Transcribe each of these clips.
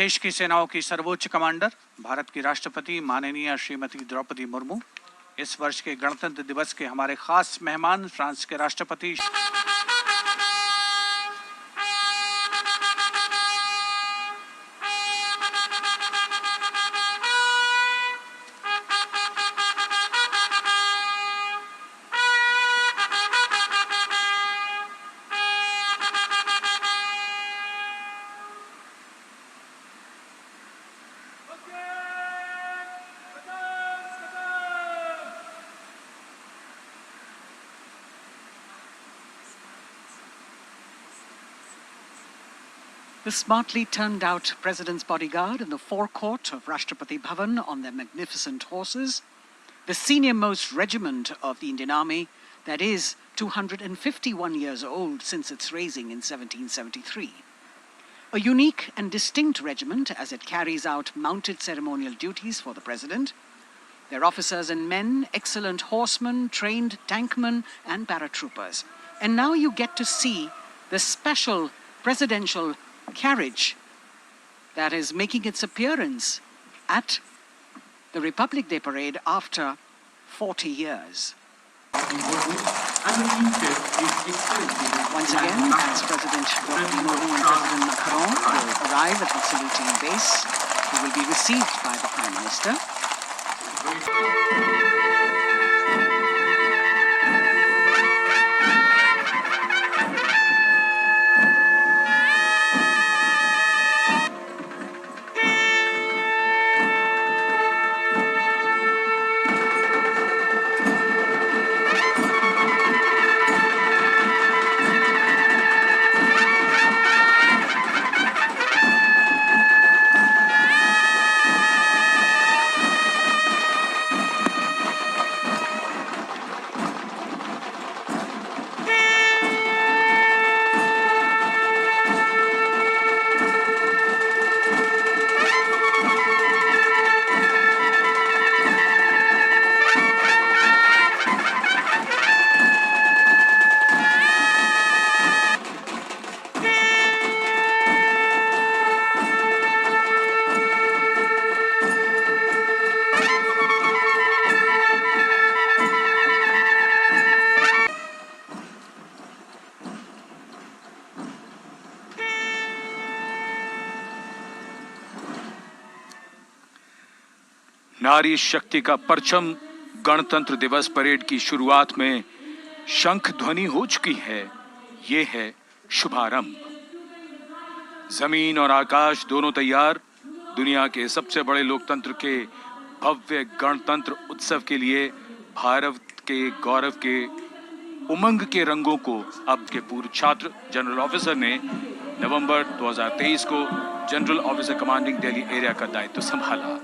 देश की सेनाओं की सर्वोच्च कमांडर, भारत की राष्ट्रपति माननीय श्रीमती द्रौपदी मुर्मू, इस वर्ष के गणतंत्र दिवस के हमारे खास मेहमान फ्रांस के राष्ट्रपति The smartly turned out President's bodyguard in the forecourt of Rashtrapati Bhavan on their magnificent horses, the senior-most regiment of the Indian Army that is 251 years old since its raising in 1773. A unique and distinct regiment as it carries out mounted ceremonial duties for the President. Their officers and men, excellent horsemen, trained tankmen and paratroopers. And now you get to see the special presidential carriage that is making its appearance at the Republic Day parade after 40 years. Once again, as President Draupadi Murmu and President Macron will arrive at the saluting base, who will be received by the Prime Minister. नारी शक्ति का परचम गणतंत्र दिवस parade की शुरुआत में शंख ध्वनि हो चुकी है। ये है शुभारंभ। जमीन और आकाश दोनों तैयार दुनिया के सबसे बड़े लोकतंत्र के भव्य गणतंत्र उत्सव के लिए भारत के गौरव के उमंग के रंगों को अब के पूर्व छात्र जनरल ऑफिसर ने नवंबर 2023 को general officer commanding Delhi area का दायित्व संभाला।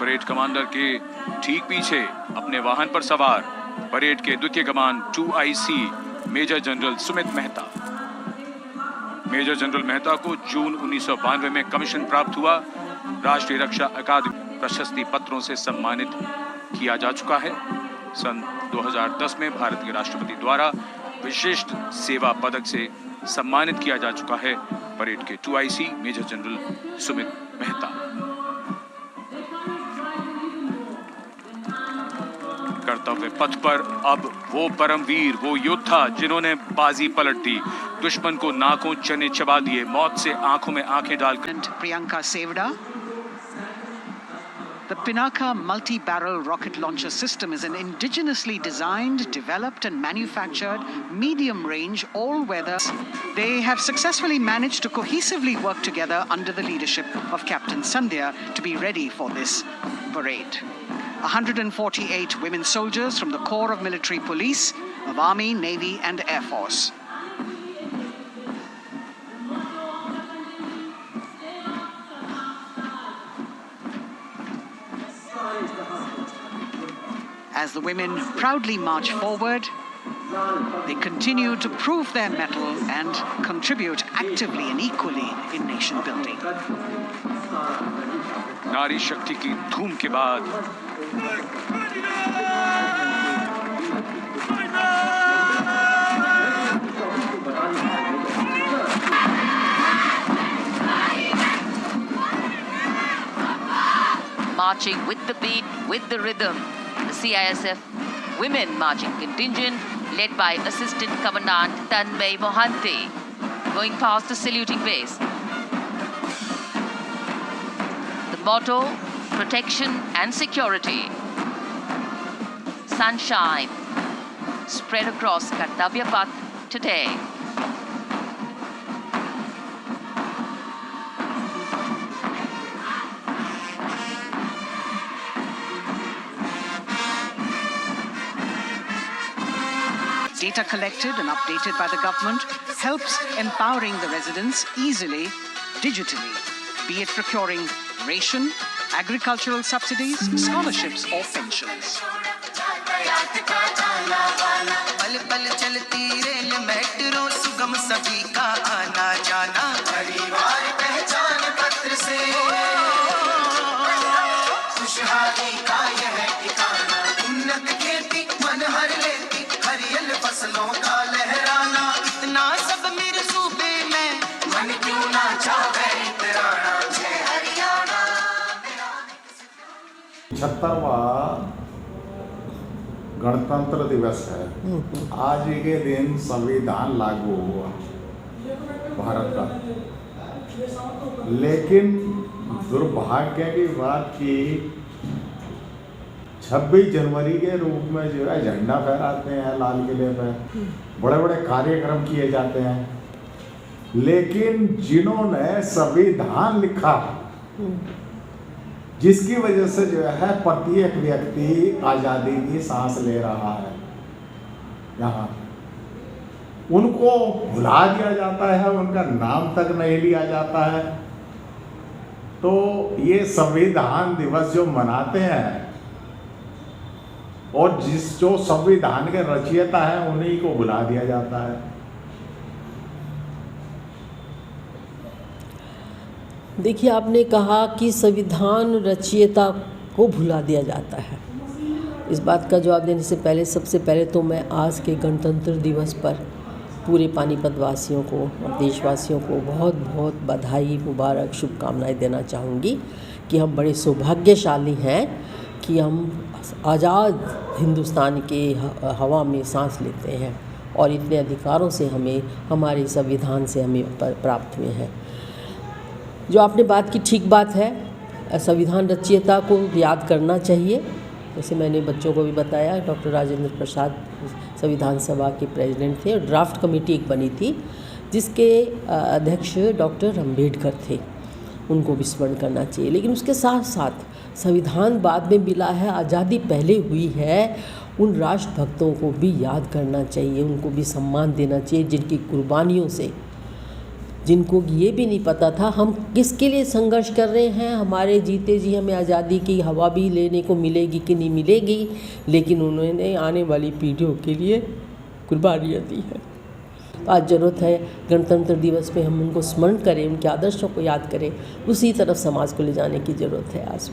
परेड कमांडर के ठीक पीछे अपने वाहन पर सवार परेड के द्वितीय कमान 2IC major general Sumit Mehta. Major general Mehta को जून 1992 में कमीशन प्राप्त हुआ। राष्ट्रीय रक्षा अकादमी प्रशस्ति पत्रों से सम्मानित किया जा चुका है। सन 2010 में भारत के राष्ट्रपति द्वारा विशिष्ट सेवा पदक से सम्मानित किया जा चुका है परेड के 2IC major general Sumit Mehta. कर्तव्य पथ पर अब वो परमवीर, वो योद्धा जिन्होंने बाजी पलट दी, दुश्मन को नाकों चने चबा दिए, मौत से आंखों में आंखें डालकर। Priyanka Sevda. The Pinaka multi-barrel rocket launcher system is an indigenously designed, developed and manufactured medium-range all-weather. They have successfully managed to cohesively work together under the leadership of Captain Sandhya to be ready for this parade. 148 women soldiers from the Corps of Military Police, of Army, Navy and Air Force. As the women proudly march forward, They continue to prove their mettle and contribute actively and equally in nation building. नारी शक्ति की धूम के बाद marching with the beat, with the rhythm, the CISF Women Marching Contingent, led by Assistant Commandant Tanmay Mohanty, going past the saluting base. The motto, protection and security. Sunshine spread across Kartavya Path today. Data collected and updated by the government helps empowering the residents easily, digitally, be it procuring ration, agricultural subsidies, scholarships or pensions. पल पल चलती rail metro सुगम सभी का आना जाना परिवार पहचान पत्र से खुशहाली का यह ठिकाना उन्नत खेती मन हर लेती हरियल फसलों का लहराना इतना सब मेरे सूबे में मन क्यों ना चाहे इतराना जय हरियाणा 76वां गणतंत्र दिवस है। आज के दिन संविधान लागू हुआ भारत का, लेकिन दुर्भाग्य की बात कि 26 जनवरी के रूप में जो है झंडा फहराते हैं लाल किले पे, बड़े बड़े कार्यक्रम किए जाते हैं, लेकिन जिन्होंने संविधान लिखा जिसकी वजह से जो है प्रत्येक व्यक्ति आज़ादी की सांस ले रहा है, यहाँ उनको भुला दिया जाता है, उनका नाम तक नहीं लिया जाता है। तो ये संविधान दिवस जो मनाते हैं और जो संविधान के रचयिता हैं उन्हीं को भुला दिया जाता है। देखिए, आपने कहा कि संविधान रचयिता को भुला दिया जाता है। इस बात का जवाब देने से पहले सबसे पहले तो मैं आज के गणतंत्र दिवस पर पूरे पानीपत वासियों को और देशवासियों को बहुत बहुत बधाई, मुबारक, शुभकामनाएं देना चाहूँगी कि हम बड़े सौभाग्यशाली हैं कि हम आज़ाद हिंदुस्तान के हवा में सांस लेते हैं और इतने अधिकारों से हमें हमारे संविधान से हमें प्राप्त हुए हैं। जो आपने बात की ठीक बात है, संविधान रचयिता को याद करना चाहिए। जैसे मैंने बच्चों को भी बताया, डॉक्टर राजेंद्र प्रसाद संविधान सभा के प्रेसिडेंट थे और ड्राफ्ट कमेटी एक बनी थी जिसके अध्यक्ष डॉक्टर अम्बेडकर थे, उनको भी स्मरण करना चाहिए। लेकिन उसके साथ साथ संविधान बाद में मिला है, आज़ादी पहले हुई है, उन राष्ट्रभक्तों को भी याद करना चाहिए, उनको भी सम्मान देना चाहिए जिनकी कुर्बानियों से, जिनको ये भी नहीं पता था हम किसके लिए संघर्ष कर रहे हैं, हमारे जीते जी हमें आज़ादी की हवा भी लेने को मिलेगी कि नहीं मिलेगी, लेकिन उन्होंने आने वाली पीढ़ियों के लिए कुर्बानियाँ दी हैं। आज ज़रूरत है गणतंत्र दिवस पे हम उनको स्मरण करें, उनके आदर्शों को याद करें, उसी तरफ समाज को ले जाने की ज़रूरत है आज।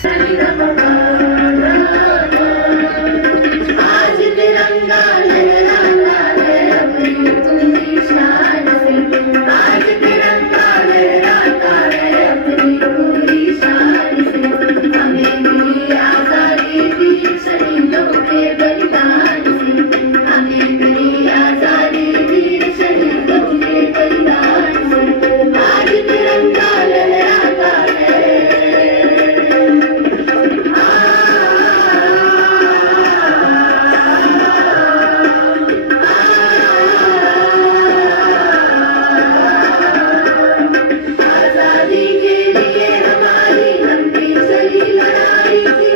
आज तिरंगा लहराता है अपनी पूरी शान से, आज तिरंगा लहराता है अपनी पूरी शान से। हमें मिली आजादी वीर शहीदों के बलिदान से, हमें मिली आजादी वीर शहीदों के बलिदान से। आज तिरंगा लहराता है। आजादी के लिए हमारी लंबी चली लड़ाई थी,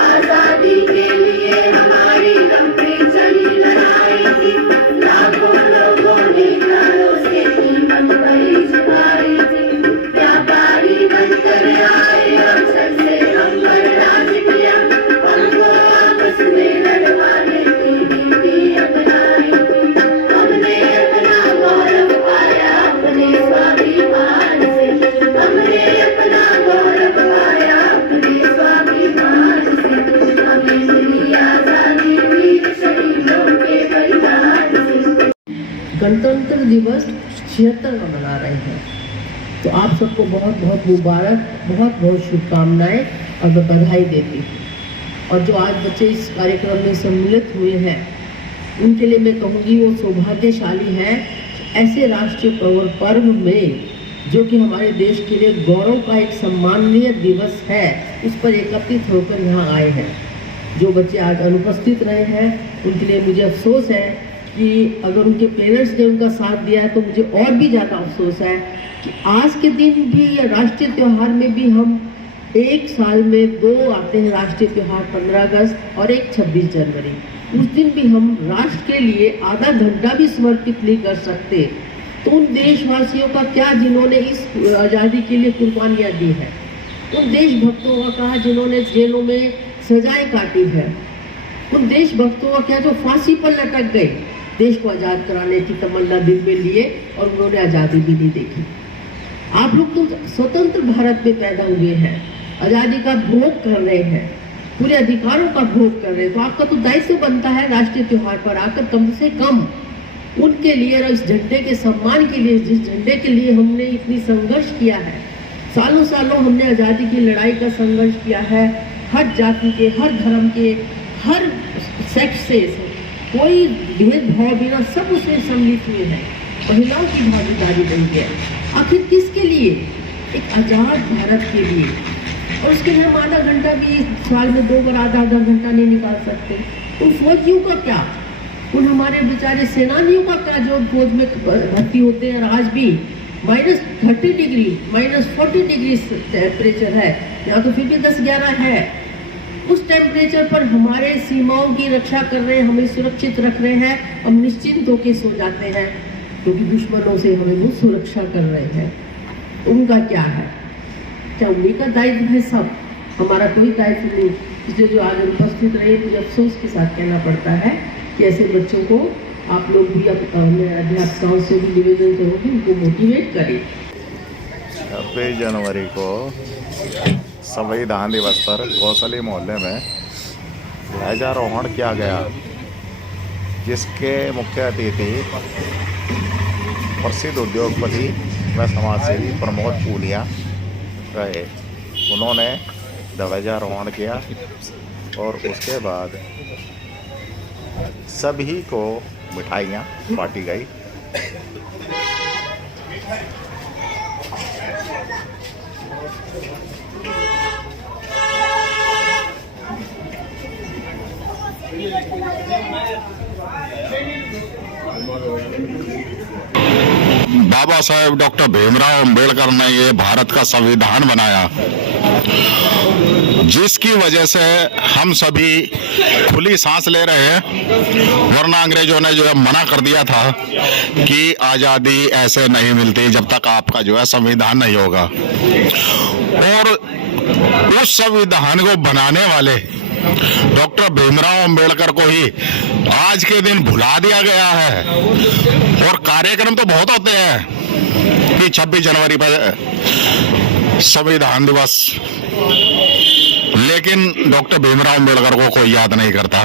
आजादी के लिए हमारी लंबी चली लड़ाई थी। लाखों लोगों ने प्राणों से कीमत बड़ी चुकाई थी। व्यापारी बनकर आए और छल से हम पर राज किया, हमको आपस में लड़वाने की नीति अपनाई थी। हमने अपना गौरव पाया अपने स्वाभिमान से, हमने अपना गौरव पाया अपने स्वाभिमान से। हमें मिली आजादी वीर शहीदों के बलिदान से। गणतंत्र दिवस 76 का मना रहे हैं, तो आप सबको बहुत बहुत मुबारक, बहुत बहुत शुभकामनाएं और मैं बधाई देती हूँ। और जो आज बच्चे इस कार्यक्रम में सम्मिलित हुए हैं उनके लिए मैं कहूँगी वो सौभाग्यशाली है। ऐसे राष्ट्रीय पर्व में जो कि हमारे देश के लिए गौरव का एक सम्माननीय दिवस है, उस पर एकत्रित होकर यहाँ आए हैं। जो बच्चे आज अनुपस्थित रहे हैं उनके लिए मुझे अफसोस है कि अगर उनके पेरेंट्स ने उनका साथ दिया है तो मुझे और भी ज़्यादा अफसोस है कि आज के दिन भी या राष्ट्रीय त्यौहार में भी हम एक साल में 2 आते हैं राष्ट्रीय त्यौहार, 15 अगस्त और एक 26 जनवरी। उस दिन भी हम राष्ट्र के लिए आधा घंटा भी समर्पित नहीं कर सकते। तो उन देशवासियों का क्या जिन्होंने इस आज़ादी के लिए कुर्बानियाँ दी हैं, उन देशभक्तों का कहा जिन्होंने जेलों में सजाएं काटी है, उन देशभक्तों का क्या जो फांसी पर लटक गए देश को आज़ाद कराने की तमन्ना दिल में लिए और उन्होंने आज़ादी भी नहीं देखी। आप लोग तो स्वतंत्र भारत में पैदा हुए हैं, आज़ादी का भोग कर रहे हैं, पूरे अधिकारों का भोग कर रहे हैं, तो आपका तो दायित्व बनता है राष्ट्रीय त्योहार पर आकर कम से कम उनके लिए और इस झंडे के सम्मान के लिए, जिस झंडे के लिए हमने इतनी संघर्ष किया है, सालों सालों हमने आज़ादी की लड़ाई का संघर्ष किया है, हर जाति के, हर धर्म के, हर सेक्स से कोई भेदभाव बिना सब उसमें सम्मिलित हुए हैं। महिलाओं की भागीदारी बन गया, आखिर किसके लिए? एक आज़ाद भारत के लिए। और उसके लिए हम आधा घंटा भी साल में 2 बार आधा घंटा नहीं निकाल सकते। उन फौजियों का क्या, उन हमारे बेचारे सेनानियों का क्या जो फौज में भर्ती होते हैं और आज भी -30 डिग्री, -40 डिग्री टेम्परेचर है, यहाँ तो फिर भी 10-11 है। उस टेम्परेचर पर हमारे सीमाओं की रक्षा कर रहे हैं, हमें सुरक्षित रख रहे हैं, हम निश्चिंत होकर सो जाते हैं क्योंकि दुश्मनों से हमें वो सुरक्षा कर रहे हैं। उनका क्या है? क्या उन्हीं का दायित्व है? सब हमारा कोई दायित्व नहीं। इसलिए जो आज उपस्थित रहे मुझे अफसोस के साथ कहना पड़ता है कि ऐसे बच्चों को आप लोग भी अध्यापकों से भी निवेदन करोगे उनको मोटिवेट करें। 26 जनवरी को संविधान दिवस पर गौसली मोहल्ले में ध्वजारोहण किया गया, जिसके मुख्य अतिथि प्रसिद्ध उद्योगपति व समाजसेवी प्रमोद पूनिया रहे। उन्होंने ध्वजारोहण किया और उसके बाद सभी को मिठाइयाँ बांटी गई। बाबा साहेब डॉक्टर भीमराव अंबेडकर ने ये भारत का संविधान बनाया, जिसकी वजह से हम सभी खुली सांस ले रहे हैं। वरना अंग्रेजों ने जो है मना कर दिया था कि आज़ादी ऐसे नहीं मिलती जब तक आपका जो है संविधान नहीं होगा। और उस संविधान को बनाने वाले डॉक्टर भीमराव अंबेडकर को ही आज के दिन भुला दिया गया है। और कार्यक्रम तो बहुत होते हैं कि 26 जनवरी पर संविधान दिवस लेकिन डॉक्टर भीमराव अम्बेडकर को कोई याद नहीं करता।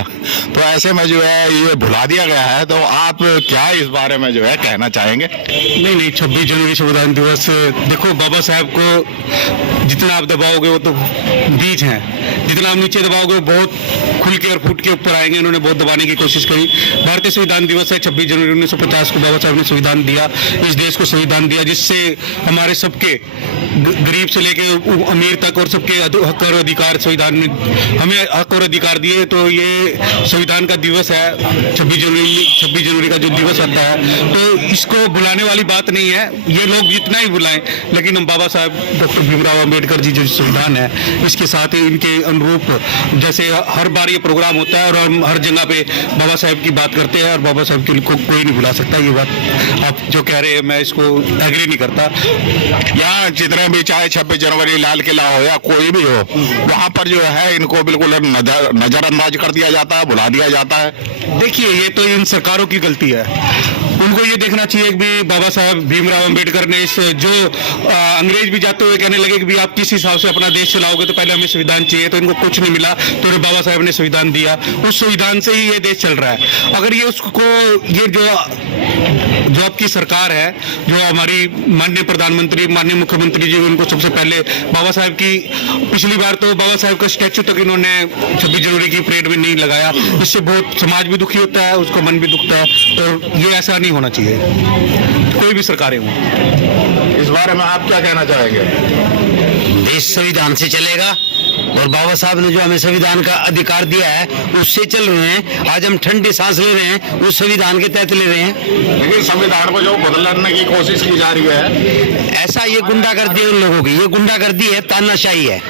तो ऐसे में जो है ये भुला दिया गया है। तो आप क्या इस बारे में जो है कहना चाहेंगे? नहीं, 26 जनवरी संविधान दिवस, देखो बाबा साहब को जितना आप दबाओगे वो तो बीज हैं, जितना आप नीचे दबाओगे वो बहुत खुल के और फूट के ऊपर आएंगे। उन्होंने बहुत दबाने की कोशिश करी। भारतीय संविधान दिवस है 26 जनवरी 1950 को बाबा साहब ने संविधान दिया, इस देश को संविधान दिया, जिससे हमारे सबके गरीब से लेके अमीर तक और सबके हक और अधिकार संविधान ने हमें हक और अधिकार दिए। तो ये संविधान का दिवस है 26 जनवरी का जो दिवस आता है, तो इसको बुलाने वाली बात नहीं है। ये लोग जितना ही बुलाएं, लेकिन हम बाबा साहब डॉक्टर भीमराव अम्बेडकर जी जो संविधान है इसके साथ ही इनके अनुरूप जैसे हर बार ये प्रोग्राम होता है और हम हर जगह पे बाबा साहब की बात करते हैं और बाबा साहब को कोई नहीं भुला सकता। ये बात आप जो कह रहे हैं मैं इसको एग्री नहीं करता। यहाँ जितने भी चाहे 26 जनवरी लाल किला हो या कोई भी हो, वहाँ पर जो है इनको बिल्कुल नजरअंदाज कर दिया जाता है, भुला दिया जाता है। देखिए ये तो इन सरकारों की गलती है। उनको ये देखना चाहिए कि भी बाबा साहब भीमराव अम्बेडकर ने इस जो अंग्रेज भी जाते हुए कहने लगे कि भी आप किस हिसाब से अपना देश चलाओगे तो पहले हमें संविधान चाहिए, तो इनको कुछ नहीं मिला। तो बाबा साहब ने संविधान दिया, उस संविधान से ही ये देश चल रहा है। अगर ये उसको ये जो आपकी सरकार है, जो हमारी माननीय प्रधानमंत्री माननीय मुख्यमंत्री जी, उनको सबसे पहले बाबा साहब की पिछली बार तो बाबा साहब का स्टैचू तक इन्होंने 26 जनवरी की परेड में नहीं लगाया। इससे बहुत समाज भी दुखी होता है, उसका मन भी दुखता है और ये ऐसा नहीं होना चाहिए, कोई भी सरकारें हों। इस बारे में आप क्या कहना चाहेंगे? देश संविधान से चलेगा और बाबा साहब ने जो हमें संविधान का अधिकार दिया है उससे चल रहे हैं। आज हम ठंडी सांस ले रहे हैं, उस संविधान के तहत ले रहे हैं। लेकिन संविधान को जो बदलने की कोशिश की जा रही है, ऐसा ये गुंडागर्दी है उन लोगों की, ये गुंडागर्दी है, तानाशाही है।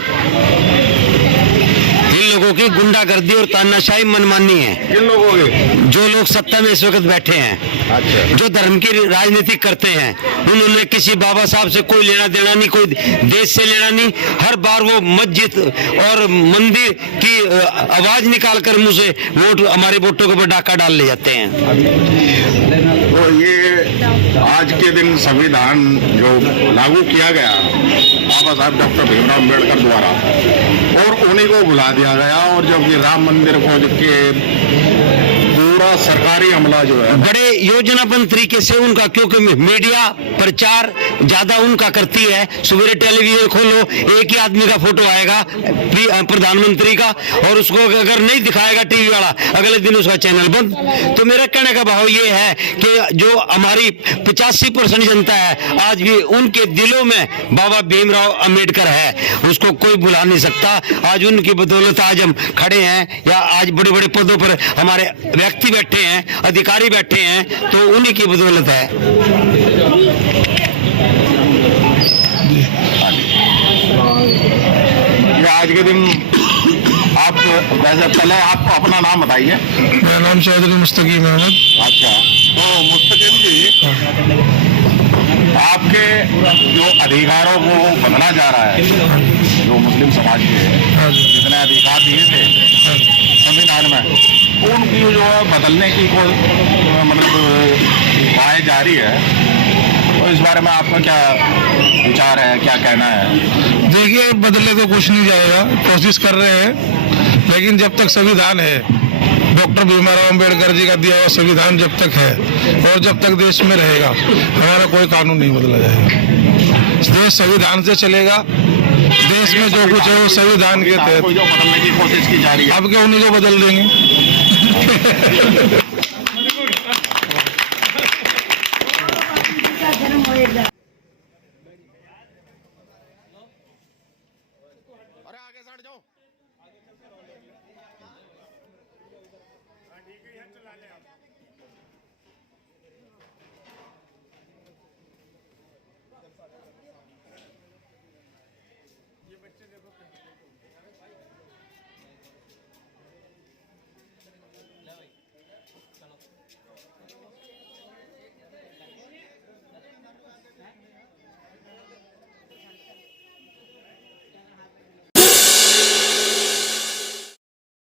इन लोगों की गुंडागर्दी और तानाशाही मनमानी है। किन लोगों की? जो लोग सत्ता में इस वक्त बैठे हैं, अच्छा, जो धर्म की राजनीति करते हैं, उन्होंने किसी बाबा साहब से कोई लेना देना नहीं, कोई देश से लेना नहीं। हर बार वो मस्जिद और मंदिर की आवाज निकाल कर मुंह से वोट, हमारे वोटों के ऊपर डाका डाल ले जाते हैं। तो ये आज के दिन संविधान जो लागू किया गया बाबा साहब डॉक्टर भीमराव अम्बेडकर द्वारा, और उन्हीं को भुला दिया गया, और जब ये राम मंदिर को के पूरा सरकारी अमला जो है बड़े योजनाबद्ध तरीके से उनका, क्योंकि मीडिया प्रचार ज्यादा उनका करती है। सवेरे टेलीविजन खोलो, एक ही आदमी का फोटो आएगा प्रधानमंत्री का, और उसको अगर नहीं दिखाएगा टीवी वाला, अगले दिन उसका चैनल बंद। तो मेरा कहने का भाव ये है कि जो हमारी 85% जनता है आज भी उनके दिलों में बाबा भीमराव अम्बेडकर है, उसको कोई भुला नहीं सकता। आज उनकी बदौलत आज हम खड़े हैं, या आज बड़े बड़े पदों पर हमारे व्यक्ति बैठे हैं, अधिकारी बैठे हैं, तो उन्हीं की बदौलत है। ये आज के दिन आप वैसे पहले आप अपना नाम बताइए। मेरा नाम चौधरी मुस्तकीम अहमद। अच्छा, तो मुस्तकीम जी, आपके जो अधिकारों को बदला जा रहा है, जो मुस्लिम समाज के जितने अधिकार दिए थे संविधान में, उनकी जो है बदलने की कोई मतलब बातें जारी है, तो इस बारे में आपका क्या विचार है, क्या कहना है? देखिए बदले तो कुछ नहीं जाएगा, कोशिश कर रहे हैं, लेकिन जब तक संविधान है, डॉक्टर भीमराव अम्बेडकर जी का दिया हुआ संविधान जब तक है और जब तक देश में रहेगा, हमारा कोई कानून नहीं बदला जाएगा। देश संविधान से चलेगा, देश में जो कुछ है वो संविधान के तहत। जो बदलने की कोशिश की जा रही है, अब क्या उन्हीं को बदल देंगे। ये बच्चे देखो